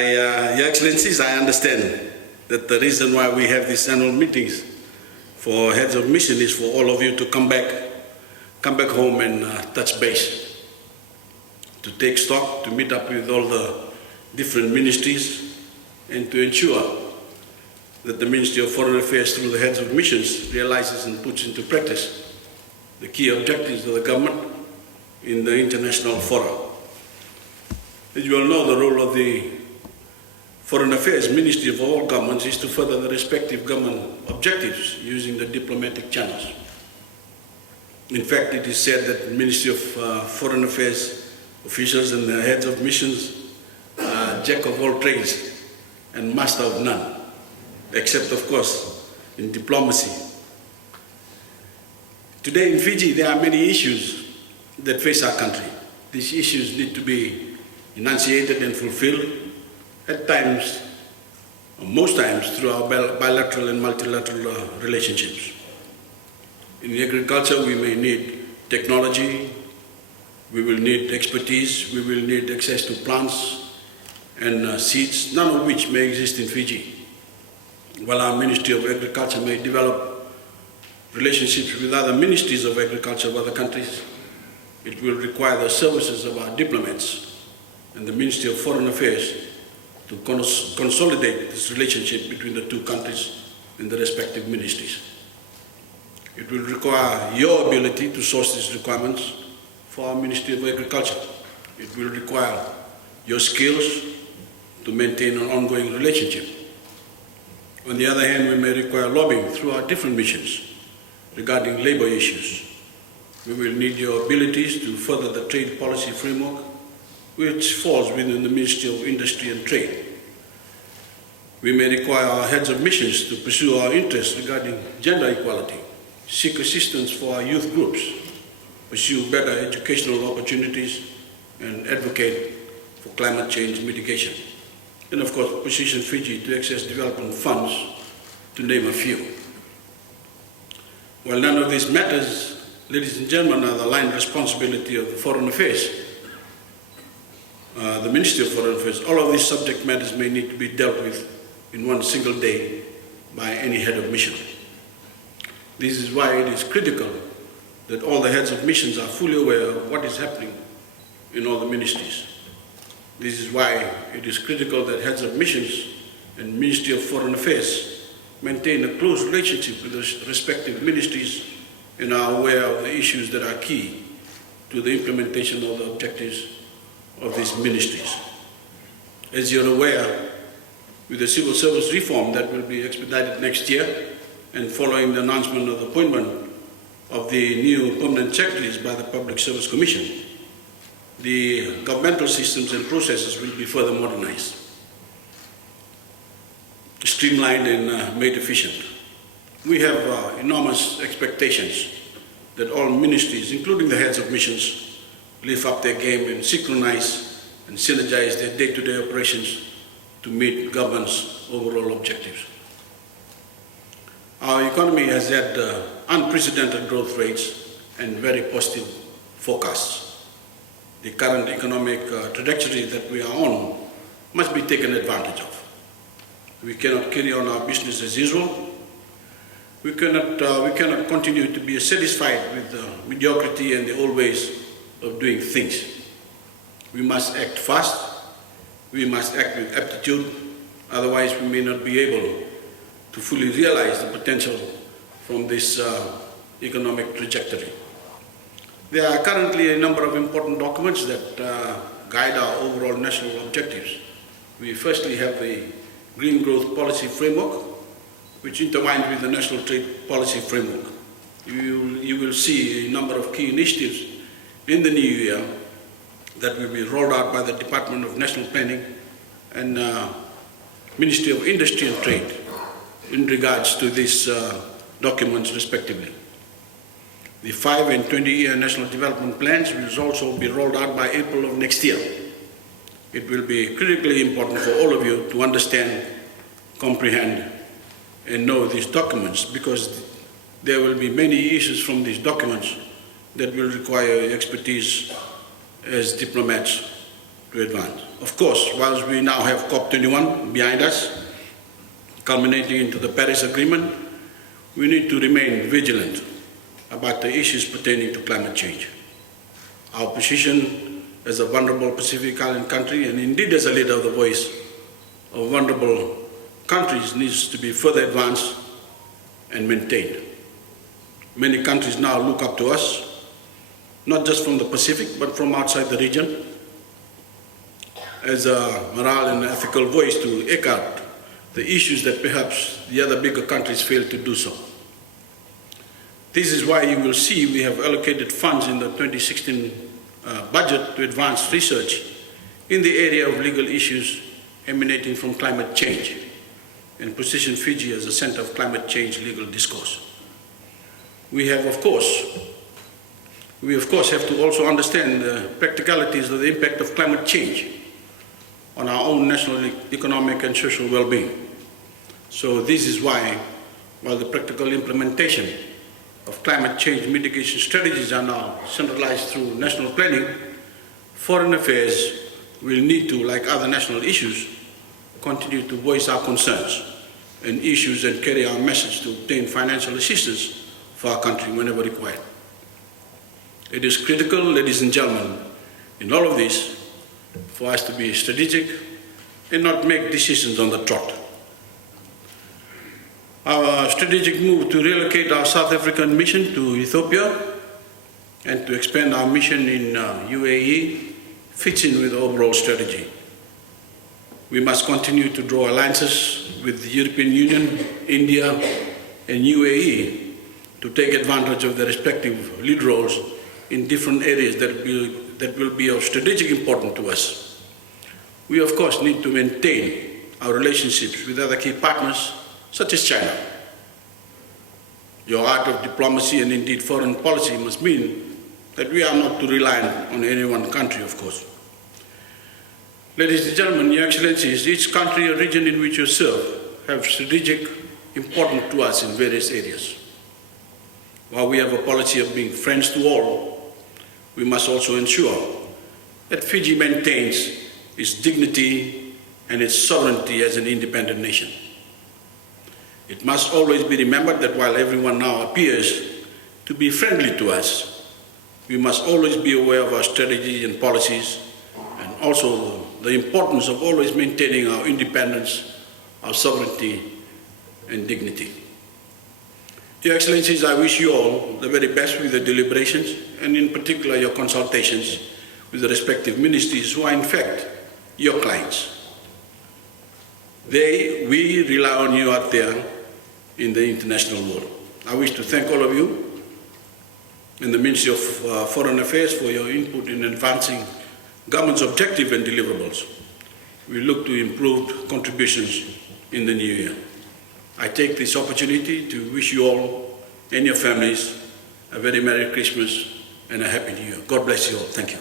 Your Excellencies, I understand that the reason why we have these annual meetings for heads of mission is for all of you to come back home and touch base, to take stock, to meet up with all the different ministries, and to ensure that the Ministry of Foreign Affairs, through the heads of missions, realizes and puts into practice the key objectives of the government in the international fora. As you all know, the role of the Foreign Affairs Ministry of all governments is to further the respective government objectives using the diplomatic channels. In fact, it is said that the Ministry of Foreign Affairs officials and the heads of missions are jack of all trades and master of none, except, of course, in diplomacy. Today in Fiji, there are many issues that face our country. These issues need to be enunciated and fulfilled at times, or most times, through our bilateral and multilateral relationships. In agriculture, we may need technology, we will need expertise, we will need access to plants and seeds, none of which may exist in Fiji. While our Ministry of Agriculture may develop relationships with other ministries of agriculture of other countries, it will require the services of our diplomats and the Ministry of Foreign Affairs to consolidate this relationship between the two countries and the respective ministries. It will require your ability to source these requirements for our Ministry of Agriculture. It will require your skills to maintain an ongoing relationship. On the other hand, we may require lobbying through our different missions regarding labor issues. We will need your abilities to further the trade policy framework, which falls within the Ministry of Industry and Trade. We may require our heads of missions to pursue our interests regarding gender equality, seek assistance for our youth groups, pursue better educational opportunities, and advocate for climate change mitigation. And of course, position Fiji to access development funds, to name a few. While none of these matters, ladies and gentlemen, are the line responsibility of the Foreign Affairs, the Ministry of Foreign Affairs, all of these subject matters may need to be dealt with in one single day by any head of mission. This is why it is critical that all the heads of missions are fully aware of what is happening in all the ministries. This is why it is critical that heads of missions and Ministry of Foreign Affairs maintain a close relationship with the respective ministries and are aware of the issues that are key to the implementation of the objectives of these ministries. As you're aware, with the civil service reform that will be expedited next year, and following the announcement of the appointment of the new permanent secretaries by the Public Service Commission, the governmental systems and processes will be further modernized, streamlined and made efficient. We have enormous expectations that all ministries, including the heads of missions, lift up their game and synchronize and synergize their day-to-day operations to meet government's overall objectives. Our economy has had unprecedented growth rates and very positive forecasts. The current economic trajectory that we are on must be taken advantage of. We cannot carry on our business as usual. We cannot continue to be satisfied with mediocrity and the old ways of doing things. We must act fast. We must act with aptitude. Otherwise, we may not be able to fully realize the potential from this economic trajectory. There are currently a number of important documents that guide our overall national objectives. We firstly have the Green Growth Policy Framework, which intertwines with the National Trade Policy Framework. You will see a number of key initiatives in the new year that will be rolled out by the Department of National Planning and Ministry of Industry and Trade in regards to these documents respectively. The 5 and 20-year national development plans will also be rolled out by April of next year. It will be critically important for all of you to understand, comprehend, and know these documents, because there will be many issues from these documents that will require expertise as diplomats to advance. Of course, whilst we now have COP21 behind us, culminating into the Paris Agreement, we need to remain vigilant about the issues pertaining to climate change. Our position as a vulnerable Pacific Island country, and indeed as a leader of the voice of vulnerable countries, needs to be further advanced and maintained. Many countries now look up to us, not just from the Pacific, but from outside the region, as a moral and ethical voice to echo out the issues that perhaps the other bigger countries fail to do so. This is why you will see we have allocated funds in the 2016 budget to advance research in the area of legal issues emanating from climate change and position Fiji as a center of climate change legal discourse. We of course have to also understand the practicalities of the impact of climate change on our own national economic and social well-being. So this is why, while the practical implementation of climate change mitigation strategies are now centralized through national planning, foreign affairs will need to, like other national issues, continue to voice our concerns and issues and carry our message to obtain financial assistance for our country whenever required. It is critical, ladies and gentlemen, in all of this, for us to be strategic and not make decisions on the trot. Our strategic move to relocate our South African mission to Ethiopia and to expand our mission in UAE fits in with the overall strategy. We must continue to draw alliances with the European Union, India, and UAE to take advantage of their respective lead roles in different areas that will be of strategic importance to us. We, of course, need to maintain our relationships with other key partners, such as China. Your art of diplomacy and indeed foreign policy must mean that we are not too reliant on any one country, of course. Ladies and gentlemen, Your Excellencies, each country or region in which you serve have strategic importance to us in various areas. While we have a policy of being friends to all, we must also ensure that Fiji maintains its dignity and its sovereignty as an independent nation. It must always be remembered that while everyone now appears to be friendly to us, we must always be aware of our strategies and policies, and also the importance of always maintaining our independence, our sovereignty, and dignity. Your Excellencies, I wish you all the very best with the deliberations, and in particular your consultations with the respective ministries who are in fact your clients. We rely on you out there in the international world. I wish to thank all of you and the Ministry of Foreign Affairs for your input in advancing government's objective and deliverables. We look to improved contributions in the new year. I take this opportunity to wish you all and your families a very Merry Christmas and a Happy New Year. God bless you all. Thank you.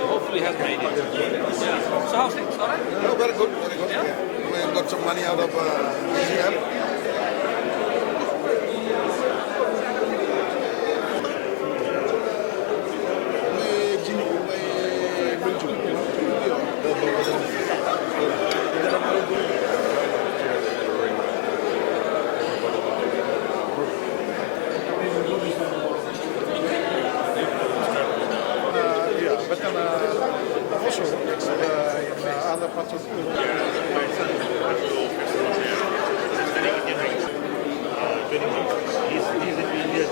Hopefully has made it. Yeah. So how's things? All right? No, very good, very good. Yeah. We got some money out of ECM. But also in other parts of the world. He's in India,